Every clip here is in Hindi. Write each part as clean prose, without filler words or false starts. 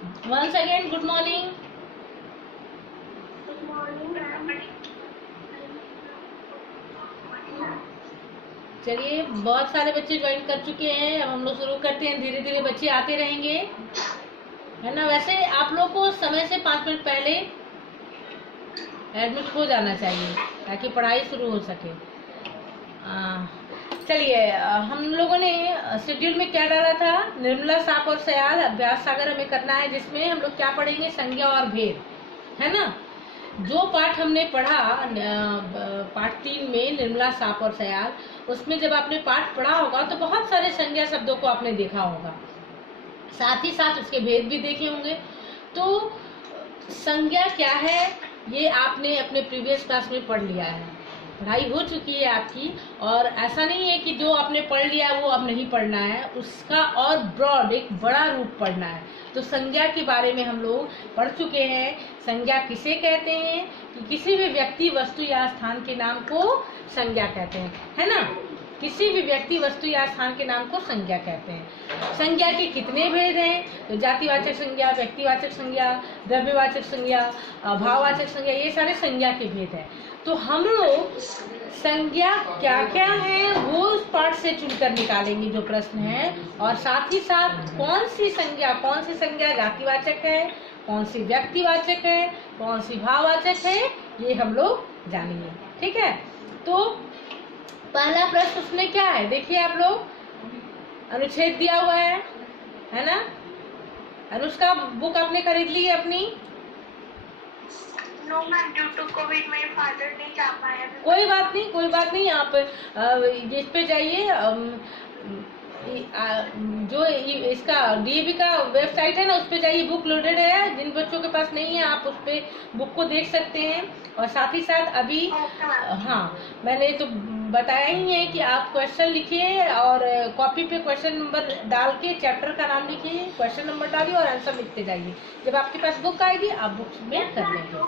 Once again, good morning. Good morning, ma'am. चलिए, बहुत सारे बच्चे ज्वाइन कर चुके हैं। अब हम लोग शुरू करते हैं। धीरे धीरे बच्चे आते रहेंगे, है ना। वैसे आप लोग को समय से 5 मिनट पहले एडमिट हो जाना चाहिए ताकि पढ़ाई शुरू हो सके। चलिए, हम लोगों ने शेड्यूल में क्या डाला था? निर्मला, सांप और सयाल अभ्यास सागर हमें करना है, जिसमें हम लोग क्या पढ़ेंगे? संज्ञा और भेद, है ना। जो पाठ हमने पढ़ा पाठ 3 में निर्मला, सांप और सयाल, उसमें जब आपने पाठ पढ़ा होगा तो बहुत सारे संज्ञा शब्दों को आपने देखा होगा, साथ ही साथ उसके भेद भी देखे होंगे। तो संज्ञा क्या है ये आपने अपने प्रीवियस क्लास में पढ़ लिया है, पढ़ाई हो चुकी है आपकी। और ऐसा नहीं है कि जो आपने पढ़ लिया वो अब नहीं पढ़ना है, उसका और ब्रॉड एक बड़ा रूप पढ़ना है। तो संज्ञा के बारे में हम लोग पढ़ चुके हैं। संज्ञा किसे कहते हैं? कि किसी भी व्यक्ति, वस्तु या स्थान के नाम को संज्ञा कहते हैं, है ना। किसी भी व्यक्ति, वस्तु या स्थान के नाम को संज्ञा कहते हैं। संज्ञा के कितने भेद हैं? तो जातिवाचक संज्ञा, व्यक्तिवाचक संज्ञा, द्रव्यवाचक संज्ञा, भाववाचक संज्ञा, ये सारे संज्ञा के भेद हैं। तो हम लोग संज्ञा क्या क्या है वो उस पाठ से चुनकर निकालेंगे जो प्रश्न है, और साथ ही साथ कौन सी संज्ञा जातिवाचक है, कौन सी व्यक्तिवाचक है, कौन सी भाववाचक है, ये हम लोग जानेंगे। ठीक है। तो पहला प्रश्न उसमें क्या है देखिए आप लोग, अनुच्छेद दिया हुआ है ना। अनुष्का, बुक आपने खरीद ली है अपनी? No ma'am, due to covid मेरे फादर नहीं जा पाए। कोई बात नहीं। आप इस पे जाइए, जो इसका डीएवी का वेबसाइट है ना, उस पे जाइए, बुक लोडेड है। जिन बच्चों के पास नहीं है आप उस पे बुक को देख सकते हैं। और साथ ही साथ अभी हाँ, मैंने तो बताया ही है कि आप क्वेश्चन लिखिए और कॉपी पे क्वेश्चन नंबर डाल के चैप्टर का नाम लिखिए, क्वेश्चन नंबर डालिए और आंसर लिखते जाइए। जब आपके पास बुक आएगी आप बुक में कर लेंगे,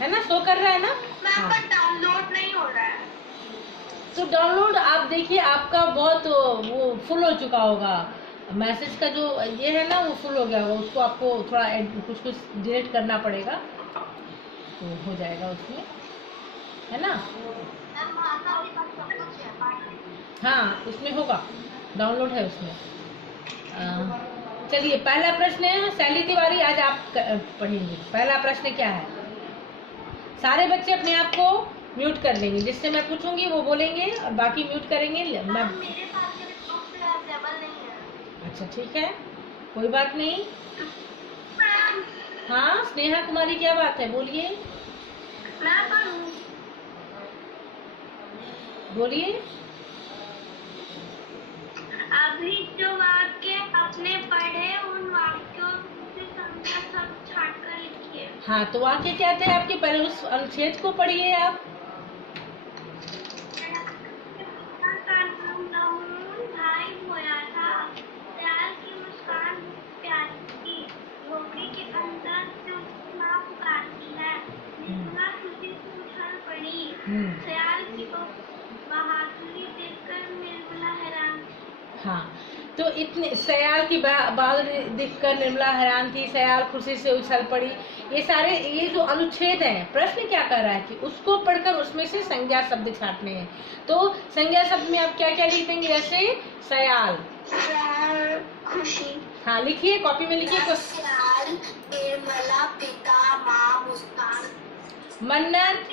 है ना। शो कर रहा है ना? हाँ। डाउनलोड नहीं हो रहा है। तो डाउनलोड आप देखिए, आपका बहुत वो फुल हो चुका होगा। मैसेज का जो ये है ना वो फुल हो गया होगा, उसको आपको थोड़ा कुछ डिलीट करना पड़ेगा तो हो जाएगा उसमें, है ना। हाँ, उसमें होगा, डाउनलोड है उसमें। चलिए, पहला प्रश्न है शैली तिवारी, आज आप पढ़ेंगे। पहला प्रश्न क्या है? सारे बच्चे अपने आप को म्यूट कर लेंगे, जिससे मैं पूछूंगी वो बोलेंगे और बाकी म्यूट करेंगे। मैं मेरे पास अवेलेबल नहीं है। अच्छा, ठीक है, कोई बात नहीं। हाँ, स्नेहा कुमारी, क्या बात है? बोलिए बोलिए। अभी जो वाक्य आपने पढ़े उन वाक्यों से संज्ञा सब छाट कर लिखिए। हाँ, तो वाक्य क्या थे आपके? पहले उस अनुच्छेद को पढ़िए आप। भाई होया था, सयाल की मुस्कान प्यारी थी, झोपड़ी के अंदर से उसकी माँ पुकारती है, निर्मला खुशी से उछल पड़ी, सयाल की बहादुरी देखकर निर्मला हैरान। हाँ, तो इतने सयाल की बहादुरी देखकर निर्मला हैरान थी, सयाल खुशी से उछल पड़ी, ये सारे ये जो अनुच्छेद हैं, प्रश्न क्या कर रहा है कि उसको पढ़कर उसमें से संज्ञा शब्द छाटने हैं। तो संज्ञा शब्द में आप क्या क्या लिख देंगे? जैसे सयाल, खुशी। हाँ, लिखिए, कॉपी में लिखिए। सयाल, निर्मला, पिता, माँ, मुस्कान, मन्नत,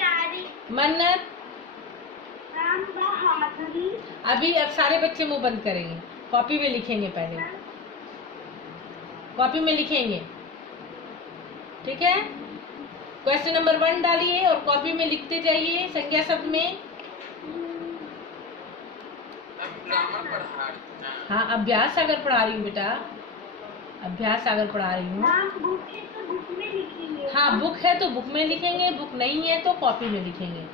बहादुरी। अभी अब सारे बच्चे मुंह बंद करेंगे, कॉपी में लिखेंगे, पहले कॉपी में लिखेंगे, ठीक है। क्वेश्चन नंबर 1 डालिए और कॉपी में लिखते जाइए संज्ञा शब्द में। हाँ, अभ्यास सागर पढ़ा रही हूँ बेटा, अभ्यास सागर पढ़ा रही हूँ। हाँ, बुक है तो बुक में लिखेंगे, बुक नहीं है तो कॉपी में लिखेंगे।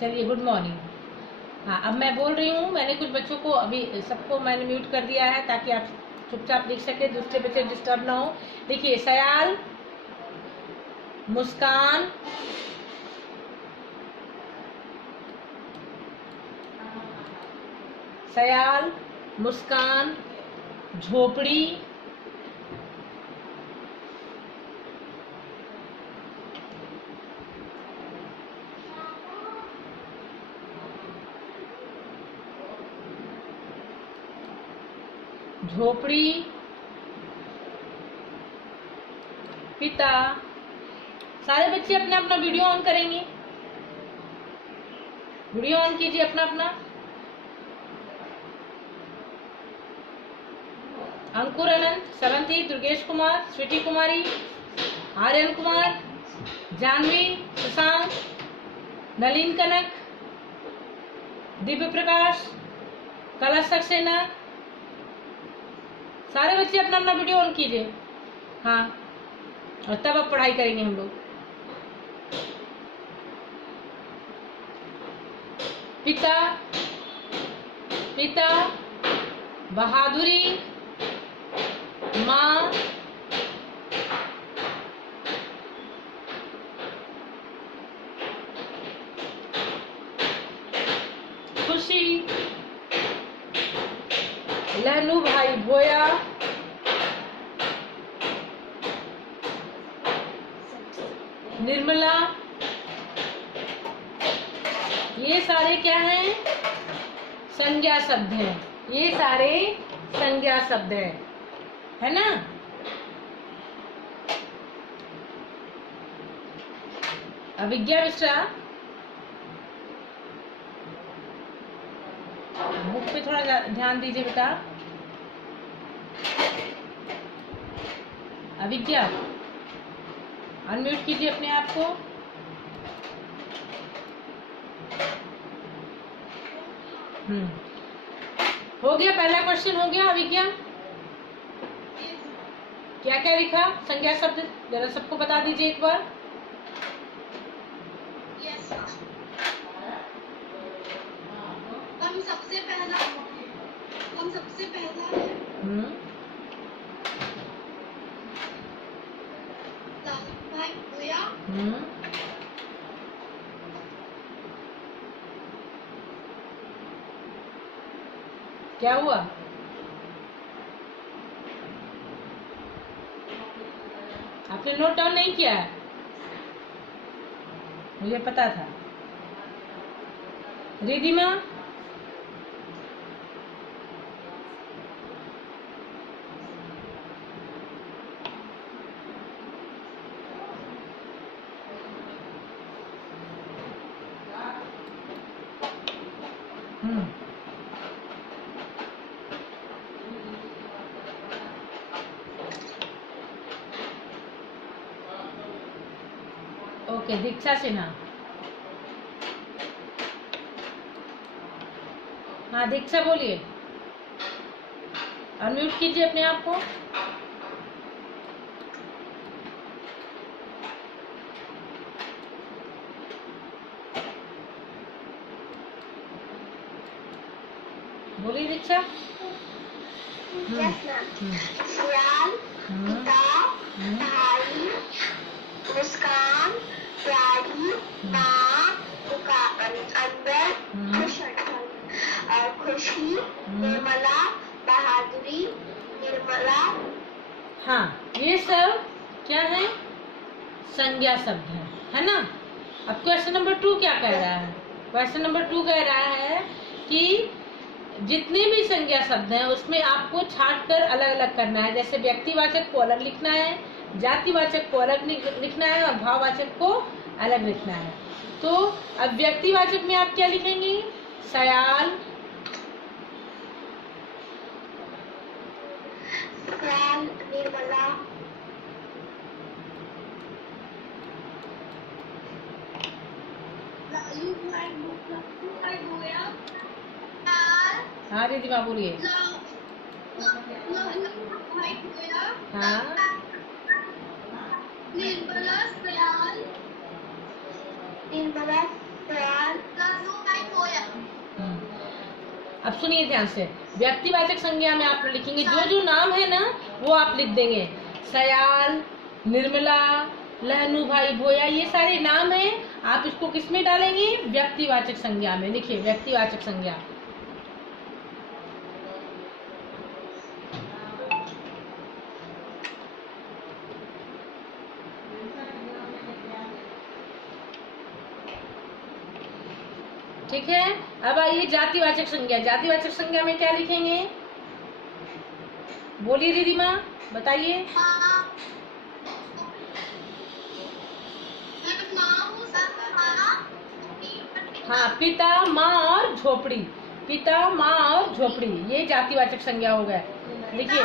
चलिए, गुड मॉर्निंग। हाँ, अब मैं बोल रही हूँ। मैंने कुछ बच्चों को अभी सबको मैंने म्यूट कर दिया है ताकि आप चुपचाप लिख सके, दूसरे बच्चे डिस्टर्ब ना हो। देखिए, सयाल, मुस्कान, सयाल, मुस्कान, झोपड़ी, झोपड़ी, पिता। सारे बच्चे अपना अपना वीडियो ऑन करेंगे। वीडियो ऑन कीजिए अपना अपना। अंकुर अनंत, सवंती, दुर्गेश कुमार, स्वीटी कुमारी, आर्यन कुमार, जानवी, शशांक, नलिन कनक, दिव्य प्रकाश, कलश सक्सेना। सारे बच्चे अपना अपना वीडियो ऑन कीजिए। हाँ, और तब अब पढ़ाई करेंगे हम लोग। पिता, पिता, बहादुरी, माँ, खुशी, लहनू भाई बोया, निर्मला। ये सारे क्या हैं? संज्ञा शब्द हैं। ये सारे संज्ञा शब्द हैं, है ना? अभिज्ञा मिश्रा, बुक पे थोड़ा ध्यान दीजिए बेटा। अभिज्ञा, अनम्यूट कीजिए अपने आप को। हो गया, पहला क्वेश्चन हो गया। अभिज्ञा, क्या क्या लिखा संज्ञा शब्द, जरा सबको बता दीजिए एक बार। सबसे पहला है भाई बोया। क्या हुआ? आपने नोट डाउन नहीं किया है? मुझे पता था। रिधिमा, ओके। दीक्षा सिन्हा, हाँ दीक्षा बोलिए। अनम्यूट कीजिए अपने आप को। बोलिए दीक्षा। सयाल, पिता, भाई, मुस्कान, प्यारी, माँ, अंदर, खुशी, निर्मला, बहादुरी, निर्मला। हाँ, ये सब क्या है? संज्ञा शब्द है ना? अब क्वेश्चन नंबर 2 क्या कह रहा है? क्वेश्चन नंबर 2 कह रहा है कि जितने भी संज्ञा शब्द हैं उसमें आपको छांट कर अलग अलग करना है। जैसे व्यक्तिवाचक को अलग लिखना है, जातिवाचक को अलग लिखना है और भाववाचक को अलग लिखना है। तो अब व्यक्तिवाचक में आप क्या लिखेंगे? सयाल, निर्मला, हाँ रिधिमा बोलिए। हाँ, निर्मला, सयाल, अब सुनिए ध्यान से। व्यक्तिवाचक संज्ञा में आप लिखेंगे जो जो नाम है ना वो आप लिख देंगे। सयाल, निर्मला, लहनू भाई भोया, ये सारे नाम हैं। आप इसको किस में डालेंगे? व्यक्तिवाचक संज्ञा में। लिखिए व्यक्तिवाचक संज्ञा। ठीक है, अब आइए जातिवाचक संज्ञा। जातिवाचक संज्ञा में क्या लिखेंगे? बोलिए दीदी माँ, बताइए। हाँ, पिता माँ और झोपड़ी। पिता माँ और झोपड़ी, ये जातिवाचक संज्ञा हो गया। लिखिए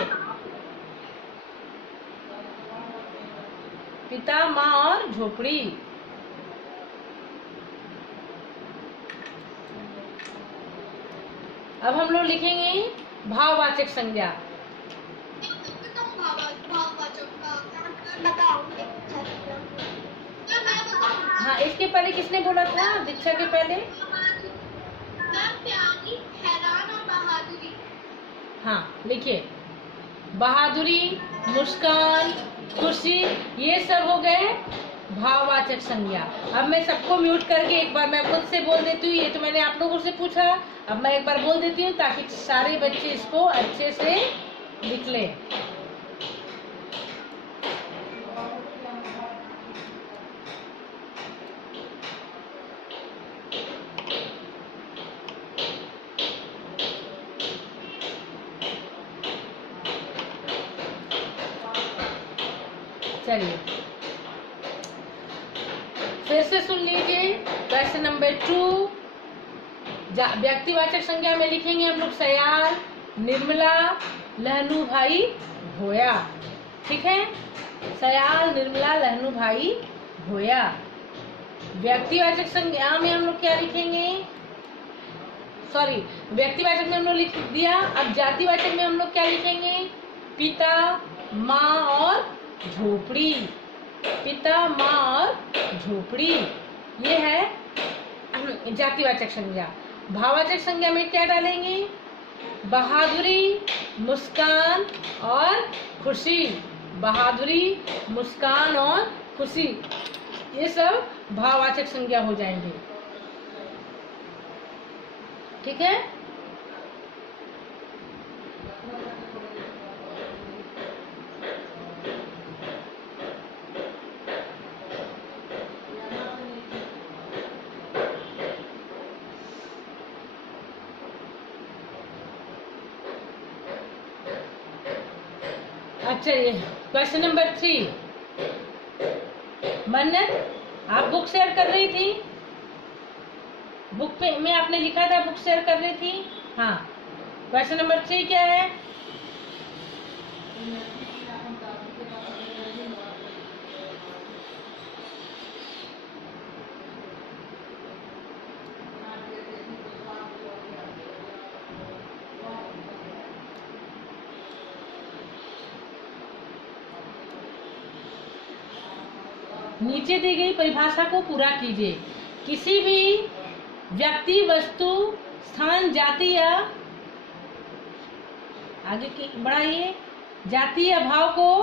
पिता माँ और झोपड़ी। अब हम लोग लिखेंगे भाववाचक संज्ञा। हाँ, इसके पहले किसने बोला था? दीक्षा के पहले। हाँ, लिखिए बहादुरी, मुस्कान, खुशी, ये सब हो गए भाववाचक संज्ञा। अब मैं सबको म्यूट करके एक बार मैं खुद से बोल देती हूँ। ये तो मैंने आप लोगों से पूछा, अब मैं एक बार बोल देती हूँ ताकि सारे बच्चे इसको अच्छे से लिख लें। चलिए फिर से सुन लीजिए। क्वेश्चन नंबर 2, व्यक्तिवाचक संज्ञा में लिखेंगे हम लोग सयाल, निर्मला, लहनू भाई भोया। ठीक है, सयाल, निर्मला, लहनू भाई भोया। व्यक्तिवाचक संज्ञा में हम लोग क्या लिखेंगे? सॉरी, व्यक्तिवाचक में हम लोग लिख दिया। अब जातिवाचक में हम लोग क्या लिखेंगे? पिता, माँ और झोपड़ी। पिता, माँ और झोपड़ी, ये है जातिवाचक संज्ञा। भाववाचक संज्ञा में क्या डालेंगे? बहादुरी, मुस्कान और खुशी। बहादुरी, मुस्कान और खुशी, ये सब भाववाचक संज्ञा हो जाएंगे। ठीक है, अच्छा ये क्वेश्चन नंबर 3। मन्नत, आप बुक शेयर कर रही थी? बुक पे में आपने लिखा था बुक शेयर कर रही थी। हाँ, क्वेश्चन नंबर 3 क्या है? नीचे दी गई परिभाषा को पूरा कीजिए। किसी भी व्यक्ति, वस्तु, स्थान, जाति या आगे की बढ़ाइए, जाति या भाव को,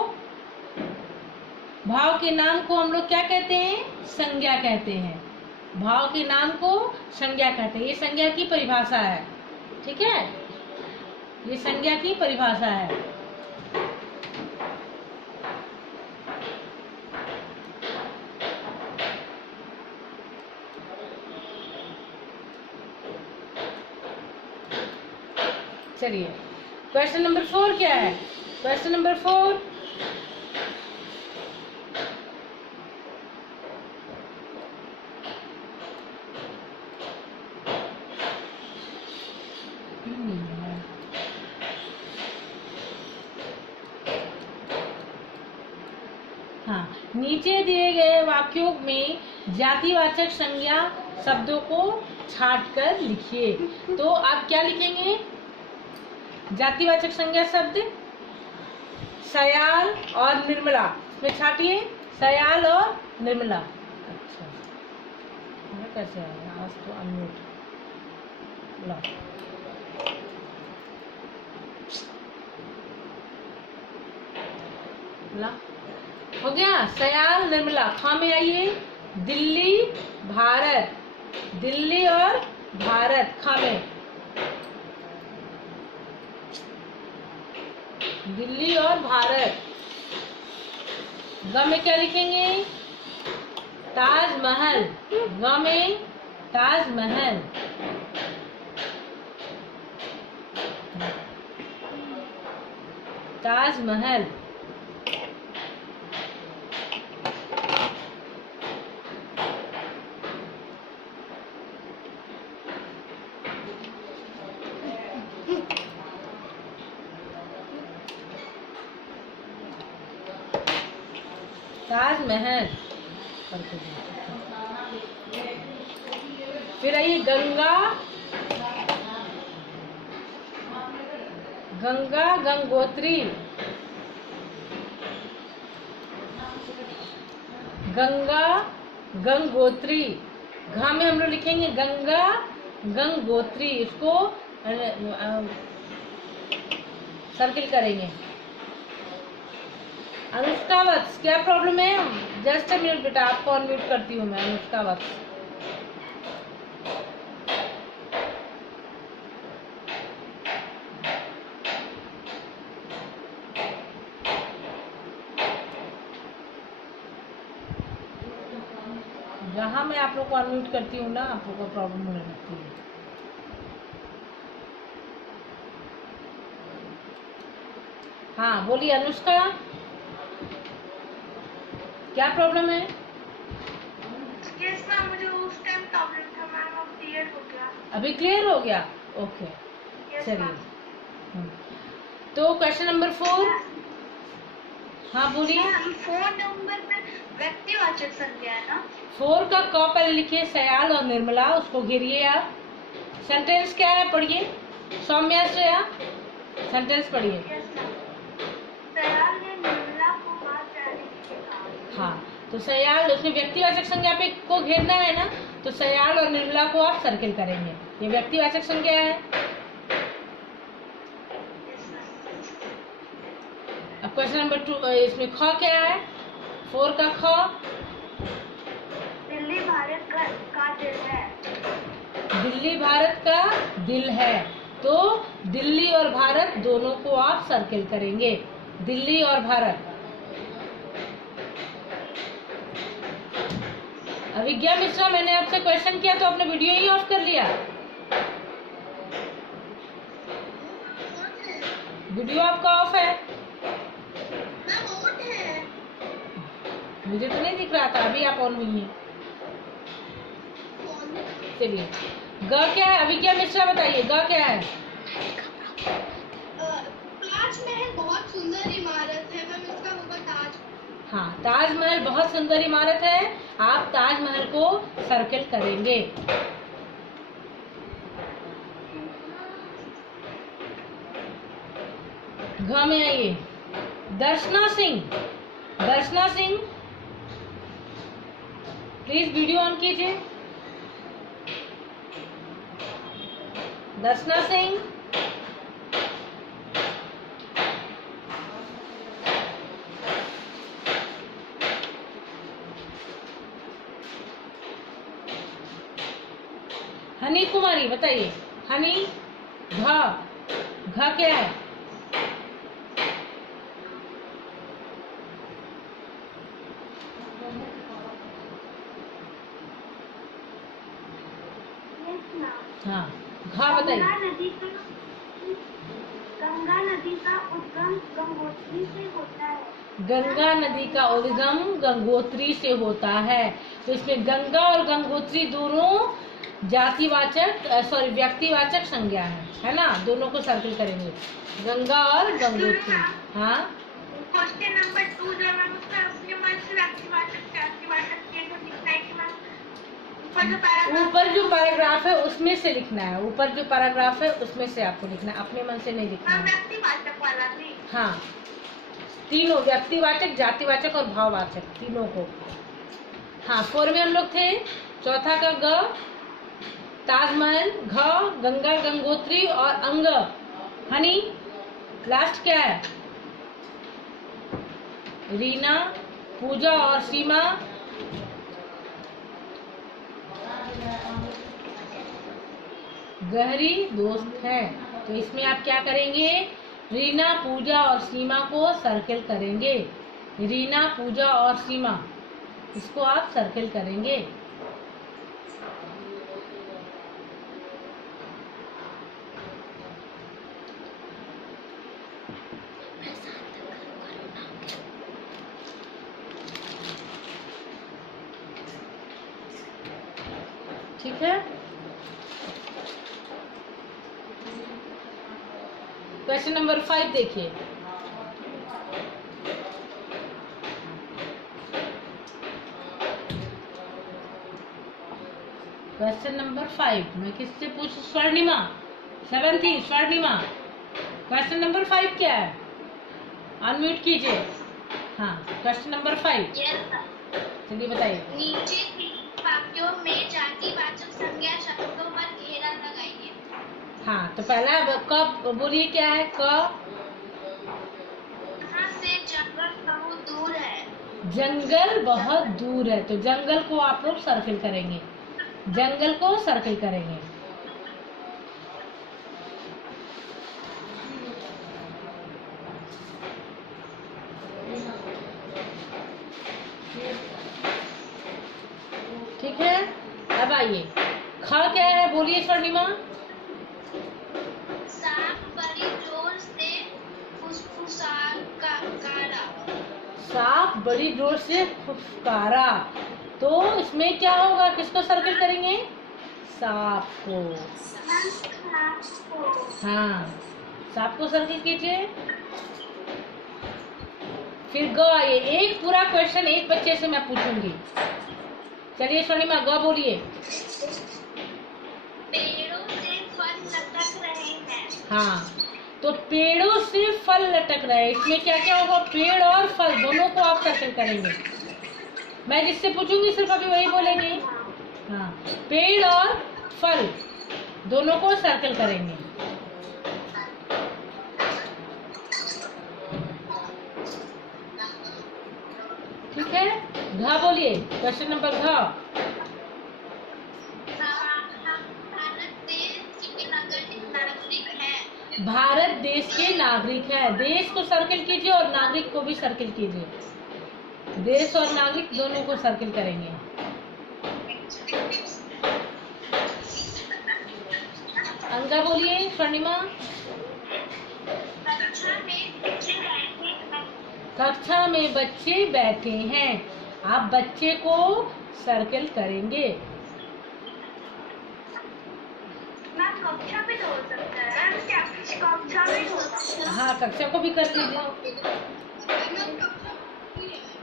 भाव के नाम को हम लोग क्या कहते हैं? संज्ञा कहते हैं। भाव के नाम को संज्ञा कहते हैं। ये संज्ञा की परिभाषा है। ठीक है, ये संज्ञा की परिभाषा है। चलिए क्वेश्चन नंबर 4 क्या है? क्वेश्चन नंबर 4, हाँ, नीचे दिए गए वाक्यों में जातिवाचक संज्ञा शब्दों को छांटकर लिखिए। तो आप क्या लिखेंगे? जातिवाचक संज्ञा शब्द सयाल और निर्मला, इसमें छाटिए सयाल और निर्मला। अच्छा, कैसे आया? आज तो अनम्यूट लो। ला हो गया। सयाल निर्मला, खा में आइए। दिल्ली भारत, दिल्ली और भारत, खा में दिल्ली और भारत। ग में क्या लिखेंगे? ताजमहल, ग में ताजमहल। ताजमहल। ताजमहल। फिर आइए गंगा, गंगा गंगोत्री, गंगा गंगोत्री। घ में हम लोग लिखेंगे गंगा गंगोत्री, इसको सर्किल करेंगे। अनुष्का वत्स, क्या प्रॉब्लम है? जस्ट अ मिनट बेटा, आपको अनम्यूट करती हूँ मैं। अनुष्का वत्स, जहाँ मैं आप लोग को अनम्यूट करती हूँ ना, आप लोग को प्रॉब्लम होने लगती है। हाँ बोलिए अनुष्का, क्या प्रॉब्लम है? यस मैम, मुझे उस टाइम प्रॉब्लम था मैम, अब क्लियर हो गया। अभी क्लियर हो गया? ओके, यस चलिए। मैम। तो क्वेश्चन नंबर 4। हाँ बोलिए। 4 नंबर पे व्यक्तिवाचक संज्ञा है ना? 4 का क पहले लिखिए, सयाल और निर्मला, उसको घेरिए आप। सेंटेंस क्या है? पढ़िए। सौम्या श्रेया, सेंटेंस पढ़िए। Yes ma'am. सयाल ने निर्मला को बात करने के लिए कहा। हाँ, तो सयाल, उसमें व्यक्तिवाचक संज्ञा पे को घेरना है ना, तो सयाल और निर्मला को आप सर्किल करेंगे। ये व्यक्तिवाचक संज्ञा है। Yes ma'am. अब क्वेश्चन नंबर 2, इसमें ख क्या है? 4 का ख, दिल्ली भारत का दिल है। दिल्ली भारत का दिल है, तो दिल्ली और भारत दोनों को आप सर्किल करेंगे। दिल्ली और भारत। अभिज्ञा मिश्रा, मैंने आपसे क्वेश्चन किया तो आपने वीडियो ही ऑफ कर लिया। वीडियो आपका ऑफ है। मुझे तो नहीं दिख रहा था, अभी आप ऑन हुई हैं। चलिए, ग क्या है? अभिज्ञा मिश्रा बताइए, ग क्या है? ताजमहल बहुत सुंदर इमारत है मैम, इसका होगा ताज। हाँ, ताजमहल बहुत सुंदर इमारत है, आप ताजमहल को सर्किल करेंगे। घ में आइए। दर्शना सिंह, दर्शना सिंह प्लीज वीडियो ऑन कीजिए। दर्शना सिंह, हनी कुमारी बताइए। हनी, घ, घ क्या है? हाँ, घ बताइए। गंगा नदी का उद्गम गंगोत्री से होता है। गंगा नदी का उद्गम गंगोत्री से होता है, तो इसमें गंगा और गंगोत्री दोनों जातिवाचक व्यक्तिवाचक संज्ञा है ना, दोनों को सर्किल करेंगे, गंगा और गंगोत्री। हाँ, क्वेश्चन नंबर 2 जो है उसका अपने मन से व्यक्तिवाचक जातिवाचक के तो लिखना है कि मैं ऊपर जो पैराग्राफ है उसमें से लिखना है। ऊपर जो पैराग्राफ है उसमें से आपको लिखना है, अपने मन से नहीं लिखना है। व्यक्तिवाचक वाला भी। हाँ, तीनों, व्यक्तिवाचक, जातिवाचक और भाववाचक, तीनों को। हाँ, 4 में हम लोग थे। चौथा का ग, ताजमहल, घ, गंगा गंगोत्री और अंग, हनी। लास्ट क्या है? रीना, पूजा और सीमा गहरी दोस्त है। तो इसमें आप क्या करेंगे, रीना, पूजा और सीमा को सर्किल करेंगे। रीना, पूजा और सीमा, इसको आप सर्किल करेंगे। ठीक है। क्वेश्चन नंबर 5 देखिए। क्वेश्चन नंबर 5 मैं किससे पूछूं? स्वर्णिमा, 17 स्वर्णिमा, क्वेश्चन नंबर 5 क्या है? अनम्यूट कीजिए। हाँ, क्वेश्चन नंबर 5 चलिए बताइए। नीचे के वाक्यों में जातिवाचक संज्ञा शब्दों पर घेरा लगाइए। हाँ, तो पहला क बोलिए क्या है? क, यहाँ से जंगल बहुत दूर है। जंगल बहुत दूर है, तो जंगल को आप लोग सर्किल करेंगे। जंगल को सर्किल करेंगे। ठीक है। अब आइए, ख क्या है? बोलिए स्वर्णिमा। सांप बड़ी जोर से फुसफुसारा। सांप बड़ी जोर से फुफकारा। तो इसमें क्या होगा? किसको सर्किल करेंगे? सांप को। हाँ, सांप को सर्किल कीजिए। फिर ग आइए। एक पूरा क्वेश्चन एक बच्चे से मैं पूछूंगी। चलिए स्वर्णिमा, ग बोलिए। पेड़ों से फल लटक रहे हैं। हाँ, तो पेड़ों से फल लटक रहे हैं, इसमें क्या क्या होगा? पेड़ और फल दोनों को आप सर्किल करेंगे। मैं जिससे पूछूंगी सिर्फ अभी वही बोलेंगे। हाँ, पेड़ और फल दोनों को सर्किल करेंगे। ठीक है। घ बोलिए, क्वेश्चन नंबर घ। भारत देश के नागरिक है। देश को सर्किल कीजिए और नागरिक को भी सर्किल कीजिए। देश और नागरिक दोनों को सर्किल करेंगे। अंगा बोलिए स्वर्णिमा। कक्षा में बच्चे बैठे हैं। आप बच्चे को सर्किल करेंगे। कक्षा भी तो हो सकता है। कक्षा भी हो सकता है। हाँ, कक्षा को भी कर लीजिए।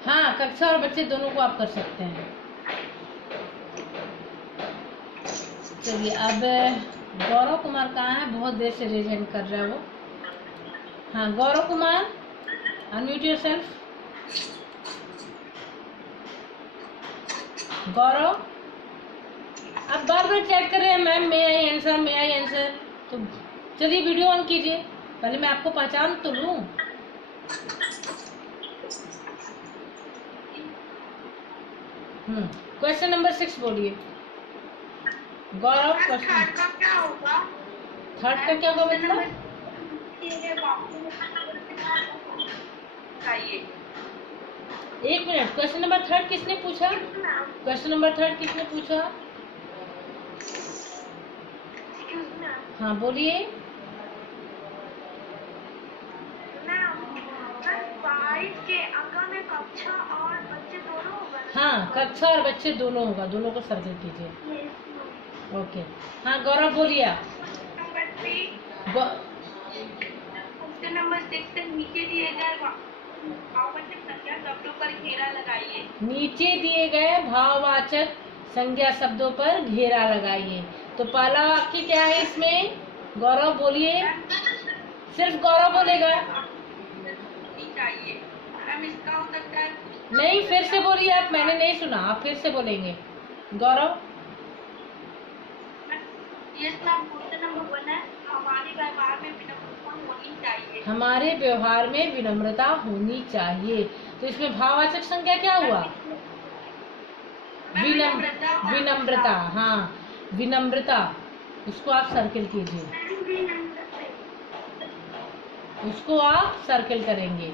हाँ, कक्षा और बच्चे दोनों को आप कर सकते हैं। चलिए, अब गौरव कुमार कहाँ है? बहुत देर से रेज हैंड कर रहा है वो। हाँ, गौरव कुमार, अनम्यूट योरसेल्फ। गौरव, अब बार बार चेक कर रहे हैं ma'am, may I answer, may I answer. तो चलिए वीडियो ऑन कीजिए, पहले मैं आपको पहचान तो लूं। क्वेश्चन नंबर 6 बोलिए गौरव। थर्ड का क्या होगा? थर्ड का क्या होगा मतलब? एक मिनट, क्वेश्चन नंबर 3 किसने पूछा? क्वेश्चन नंबर 3 किसने पूछा? हाँ बोलिए। के अंक में कक्षा और बच्चे दोनों होगा। हाँ, कक्षा और बच्चे दोनों होगा, दोनों को सर्किल कीजिए। ओके। हाँ गौरव बोलिए आप। नंबर 6 से नीचे दिए गए भाववाचक संज्ञा शब्दों पर घेरा लगाइए। नीचे दिए गए भाववाचक संज्ञा शब्दों पर घेरा लगाइए। तो पहला वाक्य क्या है इसमें? गौरव बोलिए, सिर्फ गौरव बोलेगा। इसका हो सकता है। नहीं, फिर से बोलिए आप, मैंने नहीं सुना, आप फिर से बोलेंगे। गौरव, ये क्वेश्चन नंबर 1 है। हमारे व्यवहार में बिना होनी चाहिए। हमारे व्यवहार में विनम्रता होनी चाहिए। तो इसमें भाववाचक संज्ञा क्या हुआ? विनम्रता। हाँ, विनम्रता। उसको आप सर्किल कीजिए, उसको आप सर्किल करेंगे।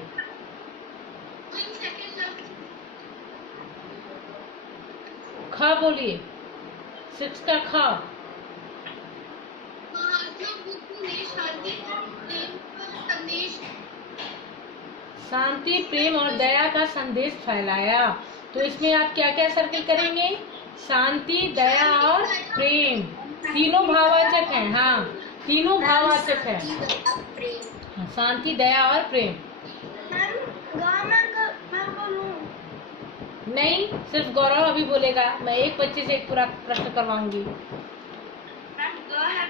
ख बोलिए, 6 का ख। शांति, प्रेम और दया का संदेश फैलाया। तो इसमें आप क्या क्या सर्किल करेंगे? शांति, दया और प्रेम, तीनों भाववाचक हैं। हाँ, तीनों भाववाचक हैं। शांति, दया और प्रेम। नहीं, सिर्फ गौरव अभी बोलेगा। मैं एक बच्चे से एक पूरा प्रश्न करवाऊंगी।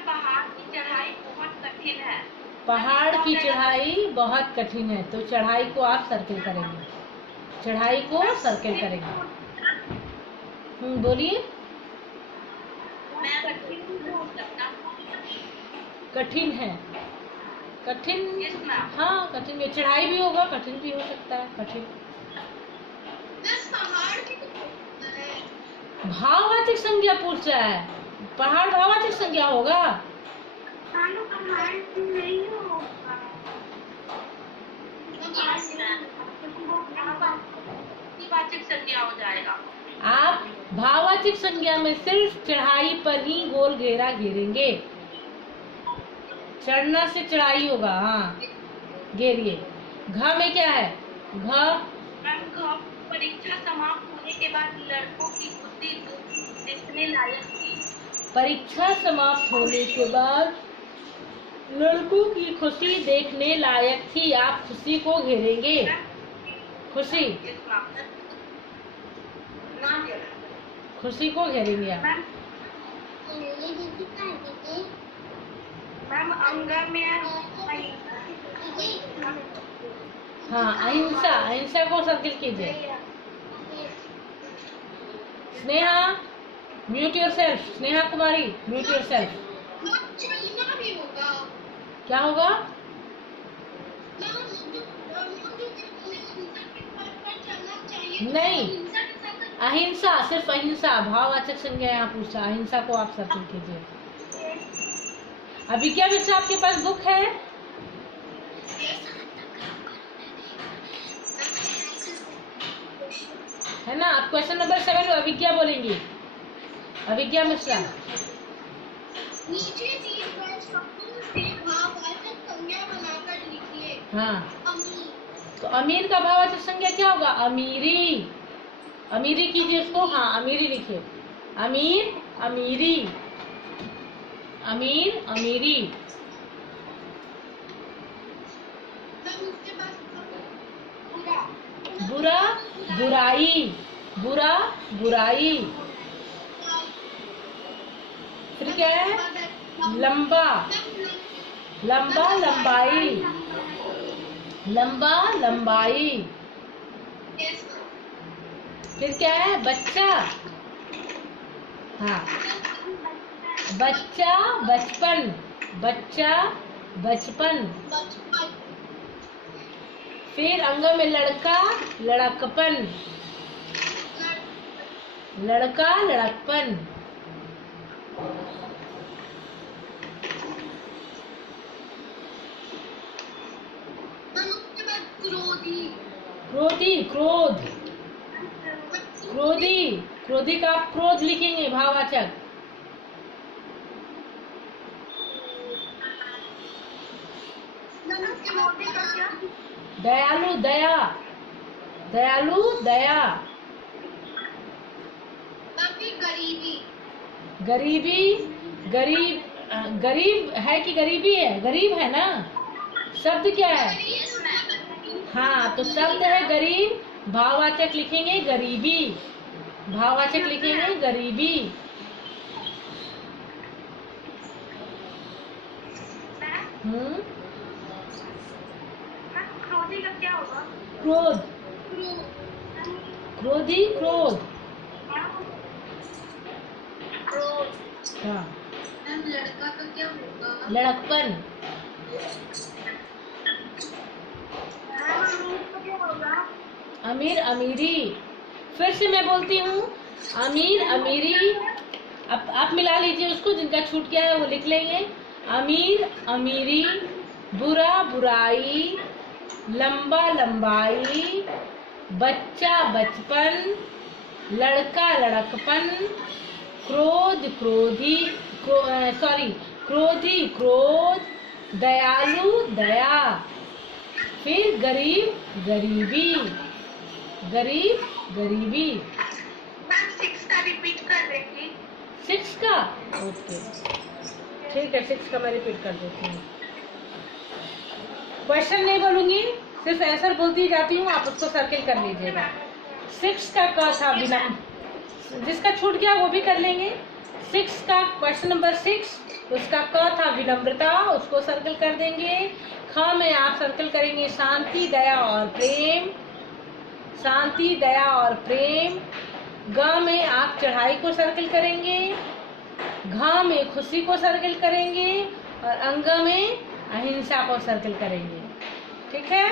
पहाड़ की चढ़ाई बहुत कठिन है। पहाड़ की चढ़ाई बहुत कठिन है। तो चढ़ाई को आप सर्किल करेंगे, चढ़ाई को सर्किल करेंगे। बोलिए। कठिन है, कठिन। हाँ, कठिन। ये चढ़ाई भी होगा, कठिन भी हो सकता है। कठिन भाववाचक संज्ञा पूछ रहा है। पहाड़ भाववाचक संज्ञा होगा? वाचक संज्ञा हो जाएगा। आप भाववाचक संज्ञा में सिर्फ चढ़ाई पर ही गोल घेरा घेरेंगे। चढ़ना से चढ़ाई होगा। हाँ, घेरिए। घ में क्या है? घ परीक्षा समाप्त होने के बाद लड़कों की खुशी देखने लायक थी। परीक्षा समाप्त होने के बाद लड़कों की खुशी देखने लायक थी। आप खुशी को घेरेंगे। खुशी, खुशी को घेरेंगे आप। मैम अंगर में हाँ, अहिंसा, अहिंसा को सर्किल कीजिए। Sneha, mute yourself. Sneha Kumari, mute yourself. क्या होगा? नहीं, अहिंसा, सिर्फ अहिंसा। भाववाचक संज्ञा यहाँ पूछा। अहिंसा को आप सर्किल कीजिए। अभी क्या मिश्रा आपके पास बुक है? है ना? आप क्वेश्चन नंबर 7 अभिज्ञा बोलेंगी। अभिज्ञा मिश्रा। नीचे दिए गए शब्दों से भाववाचक संज्ञा बनाकर लिखिए। हाँ, तो अमीर का भाववाचक संज्ञा क्या होगा? अमीरी। अमीरी कीजिए उसको। हाँ, अमीरी लिखिए। अमीर, अमीरी। अमीर, अमीरी। बुरा, बुराई। बुरा, बुराई। फिर क्या है? लंबा, लंबा, लंबाई। लंबा, लंबाई। फिर क्या है? बच्चा। हाँ, बच्चा, बचपन। बच्चा, बचपन। फिर अंग में लड़का, लड़कपन। लड़का, लड़कपन। क्रोधी, क्रोध। क्रोधी, क्रोधी का आप क्रोध लिखेंगे भाववाचक। दयालु, दया। दयालु, दया। गरीबी। गरीबी, गरीब। गरीब है कि गरीबी है? गरीब है ना? शब्द क्या है? हाँ, तो शब्द है गरीब। भाववाचक लिखेंगे गरीबी। भाववाचक लिखेंगे गरीबी। क्रोधी का क्या होगा? क्रोध। क्रोधी, क्रोध। हाँ। लड़का का क्या होगा? लड़कपन। अमीर अमीरी। फिर से मैं बोलती हूँ, अमीर अमीरी। अब आप मिला लीजिए उसको, जिनका छूट गया है वो लिख लेंगे। अमीर अमीरी, बुरा बुराई, लंबा लंबाई, बच्चा बचपन, लड़का लड़कपन, क्रोध क्रोधी, क्रोधी क्रोध, दयालु दया, फिर गरीब गरीबी, गरीब गरीबी। मैम 6 का रिपीट कर देंगे। 6 का ओके, ठीक है, 6 का मैं रिपीट कर देती हूँ। क्वेश्चन नहीं बोलूंगी, सिर्फ आंसर बोलती जाती हूँ, आप उसको सर्किल कर लीजिएगा। 6 का क था विनम्र, जिसका छूट गया वो भी कर लेंगे। 6 का क्वेश्चन नंबर 6, उसका क था विनम्रता, उसको सर्कल कर देंगे। ख में आप सर्कल करेंगे शांति दया और प्रेम, शांति दया और प्रेम। ग में आप चढ़ाई को सर्कल करेंगे, घ में खुशी को सर्कल करेंगे, और अंग में अहिंसा को सर्कल करेंगे। ठीक है,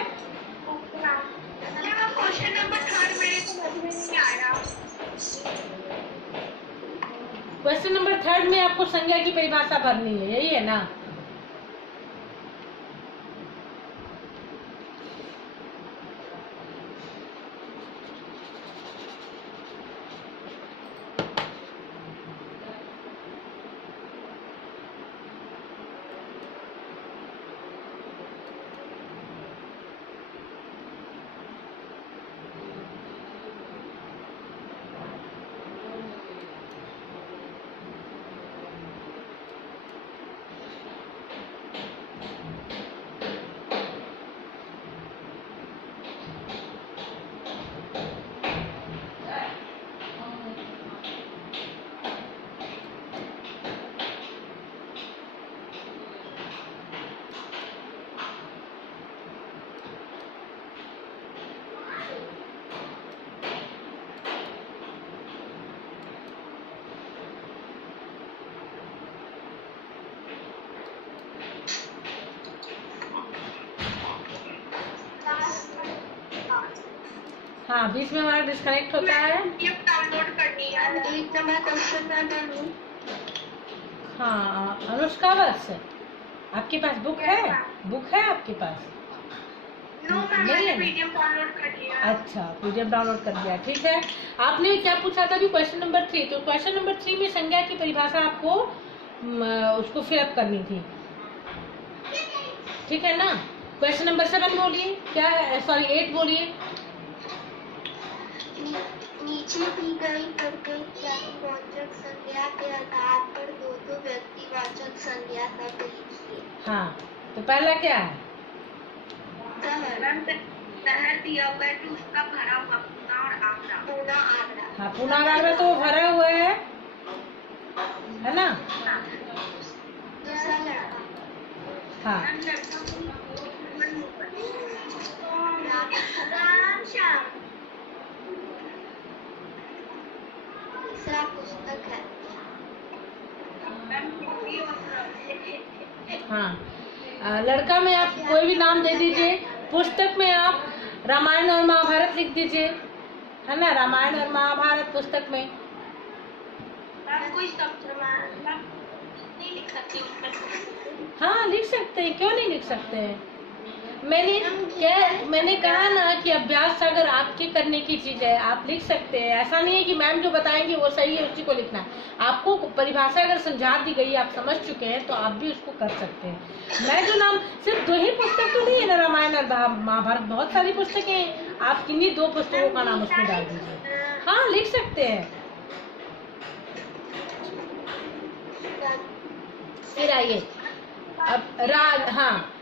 क्वेश्चन नंबर 3 मेरे समझ में नहीं आया। क्वेश्चन नंबर 3 में आपको संज्ञा की परिभाषा भरनी है, यही है ना। हाँ, बीच में हमारा डिस्कनेक्ट होता है। डाउनलोड करनी है। एक नंबर क्वेश्चन नंबर लूं। हाँ, अनुष्का बस आपके पास बुक है? बुक है आपके पास? नो मैम, मैंने पीडीएफ डाउनलोड कर लिया। अच्छा, पीडीएफ डाउनलोड कर लिया, ठीक है। आपने क्या पूछा था अभी? Question number 3। तो क्वेश्चन नंबर 3 में संज्ञा की परिभाषा आपको उसको फिलअप करनी थी, ठीक है ना। क्वेश्चन नंबर 7 बोलिए, क्या है? सॉरी 8 बोलिए। नीचे दी गई प्रत्येक वाचक संज्ञा के आधार पर दो व्यक्तिवाचक संज्ञा शब्द लिखिए। हाँ, तो पहला क्या है? शहर दिया हुआ है तो उसका भरा हुआ पूना और आगरा। पूना आगरा। हाँ, पूना और आगरा तो भरा हुआ है ना। दूसरा लड़का। हाँ, राम श्याम। तीसरा पुस्तक है। हाँ, लड़का में आप कोई भी नाम दे दीजिए। पुस्तक में आप रामायण और महाभारत लिख दीजिए, है ना। रामायण और महाभारत पुस्तक में कोई शब्द नहीं लिख सकते। हाँ, लिख सकते हैं, क्यों नहीं लिख सकते हैं। मैंने कहा ना कि अभ्यास अगर आपके करने की चीज है, आप लिख सकते हैं। ऐसा नहीं है कि मैम जो बताएंगे वो सही है, उसी को लिखना है। आपको परिभाषा अगर समझा दी गई, आप समझ चुके हैं, तो आप भी उसको कर सकते हैं। मैं जो नाम, सिर्फ 2 ही पुस्तक तो नहीं है ना, रामायण और महाभारत, बहुत सारी पुस्तकें हैं। आप किन्हीं 2 पुस्तकों का नाम उसमें डाल दीजिए। हाँ, लिख सकते हैं। फिर आइए अब हाँ,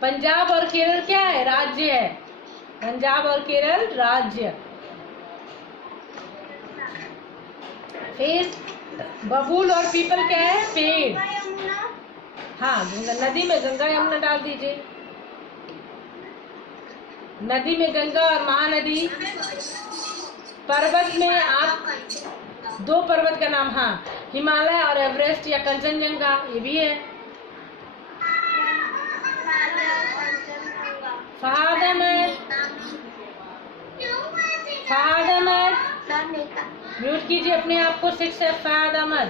पंजाब और केरल क्या है? राज्य है। पंजाब और केरल राज्य। फिर बबूल और पीपल क्या है? पेड़। हाँ, नदी में गंगा यमुना डाल दीजिए। नदी में गंगा और महानदी। पर्वत में आप 2 पर्वत का नाम, हाँ, हिमालय और एवरेस्ट या कंचनजंगा, ये भी है। फहाद अहमद, फहाद अहमद, मैम नेता। म्यूट कीजिए अपने आप को। 6 है फहाद अहमद।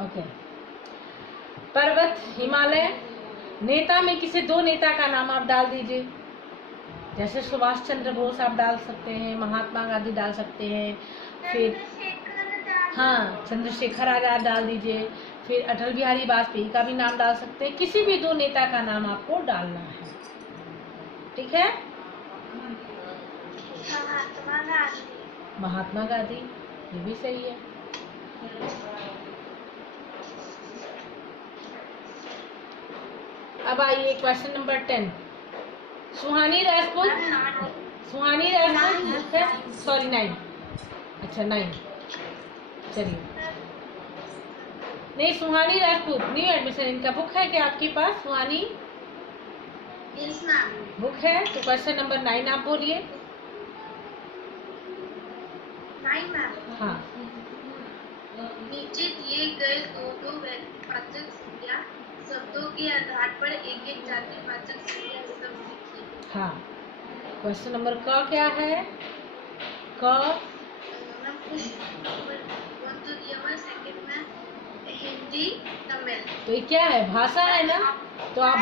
ओके। पर्वत, हिमालय। नेता में किसी 2 नेता का नाम आप डाल दीजिए। जैसे सुभाष चंद्र बोस आप डाल सकते हैं, महात्मा गांधी डाल सकते हैं, फिर हाँ चंद्रशेखर आजाद डाल दीजिए, फिर अटल बिहारी वाजपेयी का भी नाम डाल सकते हैं। किसी भी 2 नेता का नाम आपको डालना है, ठीक है। महात्मा गांधी। महात्मा गांधी, ये भी सही है। अब आइए क्वेश्चन नंबर 10। सुहानी राजपूत, सुहानी राजपूत है, सॉरी 9, अच्छा 9, चलिए। नहीं, सुहानी राजपूत न्यू एडमिशन, इनका बुक है क्या आपके पास? सुहानी बुक है, तो क्वेश्चन नंबर 9 आप बोलिए। 9 मैम। हाँ, नीचे दिए गए दो वाचक संज्ञा शब्दों के आधार पर एक एक जातिवाचक संज्ञा शब्द लिखिए। हाँ, क्वेश्चन नंबर क क्या है? क तो दिया हुआ सेकंड में हिंदी तमिल। तो ये क्या है? भाषा है ना, तो आप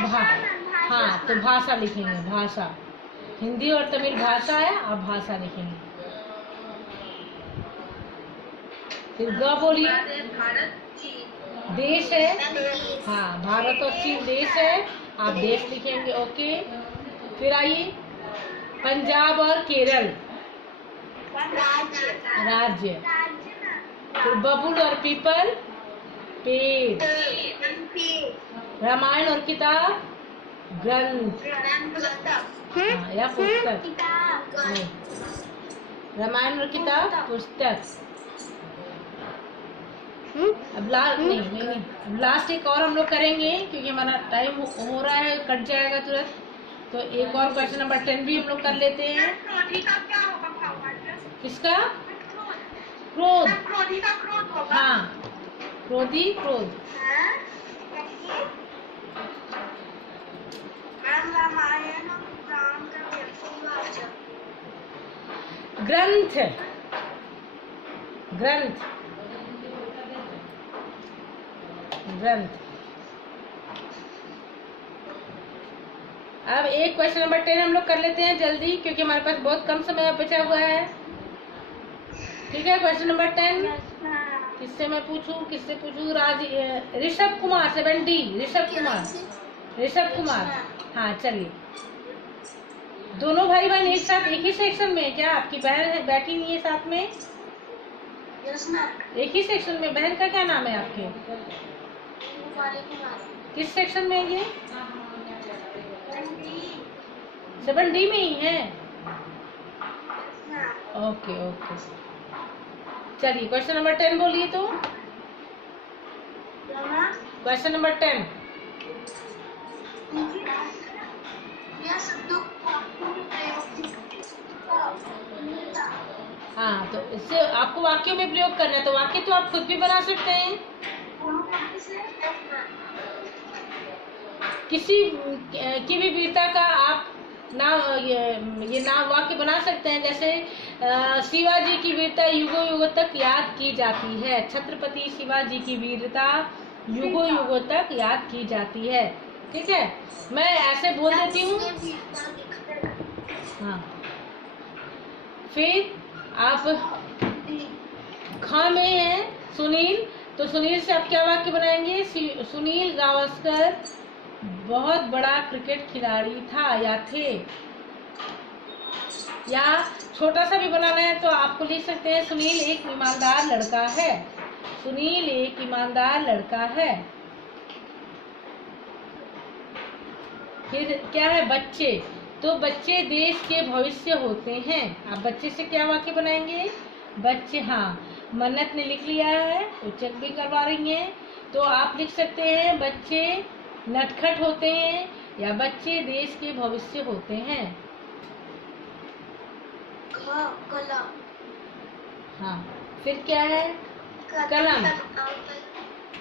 हाँ तो भाषा लिखेंगे। भाषा, हिंदी और तमिल भाषा है, आप भाषा लिखेंगे। फिर ग बोलिए। भारत चीन देश है, हाँ भारत और चीन देश है, आप देश लिखेंगे। ओके। फिर आइए पंजाब और केरल, राज्य। फिर बबुल और पीपल, पेड़। रामायण और किताब, ग्रंथ, हाँ या पुस्तक। नहीं, रामायण और किताब पुस्तक। अब लास्ट नहीं, अब लास्ट एक और हम लोग करेंगे क्योंकि हमारा टाइम हो रहा है, कट जाएगा तुरंत। तो एक और क्वेश्चन नंबर 10 भी हम लोग कर लेते हैं। किसका? क्रोध। हाँ, क्रोधी, क्रोध। ग्रंथ, ग्रंथ, ग्रंथ। अब एक क्वेश्चन नंबर 10 हम लोग कर लेते हैं जल्दी क्योंकि हमारे पास बहुत कम समय बचा हुआ है। ठीक है, क्वेश्चन नंबर 10 किससे मैं पूछूं, किससे पूछूं? ऋषभ कुमार, 7D, ऋषभ कुमार, ऋषभ कुमार। हाँ चलिए। दोनों भाई बहन एक साथ एक ही सेक्शन में है क्या? आपकी बहन है बैठी नहीं है साथ में? एक ही सेक्शन में। बहन का क्या नाम है आपके? किस सेक्शन में है ये? 7D में ही है। ओके ओके, चलिए क्वेश्चन नंबर 10 बोलिए तो। Question number 10। हाँ, तो इससे आपको वाक्यों में प्रयोग करना है, तो वाक्य तो आप खुद भी बना सकते हैं। किसी की भी वीरता का आप नाम, ये नाम वाक्य बना सकते हैं। जैसे शिवाजी की वीरता युगों युगों तक याद की जाती है। छत्रपति शिवाजी की वीरता युगों युगों तक याद की जाती है। ठीक है, मैं ऐसे बोल देती हूँ। हाँ, फिर आप ख में है सुनील, तो सुनील से आप क्या वाक्य बनाएंगे? सुनील गावस्कर बहुत बड़ा क्रिकेट खिलाड़ी था या थे। या छोटा सा भी बनाना है तो आपको लिख सकते हैं सुनील एक ईमानदार लड़का है। सुनील एक ईमानदार लड़का है। फिर क्या है? बच्चे, तो बच्चे देश के भविष्य होते हैं। आप बच्चे से क्या वाक्य बनाएंगे? बच्चे, हाँ मन्नत ने लिख लिया है तो चेक भी करवा रही हैं, तो आप लिख सकते हैं बच्चे नटखट होते हैं या बच्चे देश के भविष्य होते हैं। कलम। हाँ, फिर क्या है? कलम।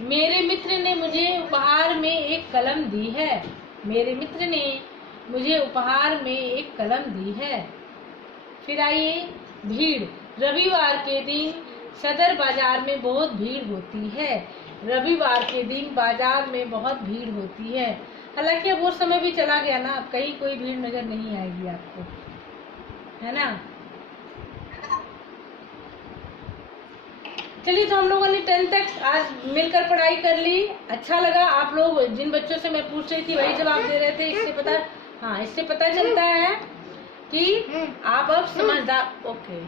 मेरे मित्र ने मुझे उपहार में एक कलम दी है। मेरे मित्र ने मुझे उपहार में एक कलम दी है। फिर आइए भीड़। रविवार के दिन सदर बाजार में बहुत भीड़ होती है। रविवार के दिन बाजार में बहुत भीड़ होती है। हालांकि अब वो समय भी चला गया ना, अब कहीं कोई भीड़ नजर नहीं आएगी आपको, है ना। चलिए, तो हम लोगों ने 10 तक आज मिलकर पढ़ाई कर ली। अच्छा लगा। आप लोग जिन बच्चों से मैं पूछ रही थी वही जवाब दे रहे थे। इससे पता चलता है कि आप अब समझदार। ओके।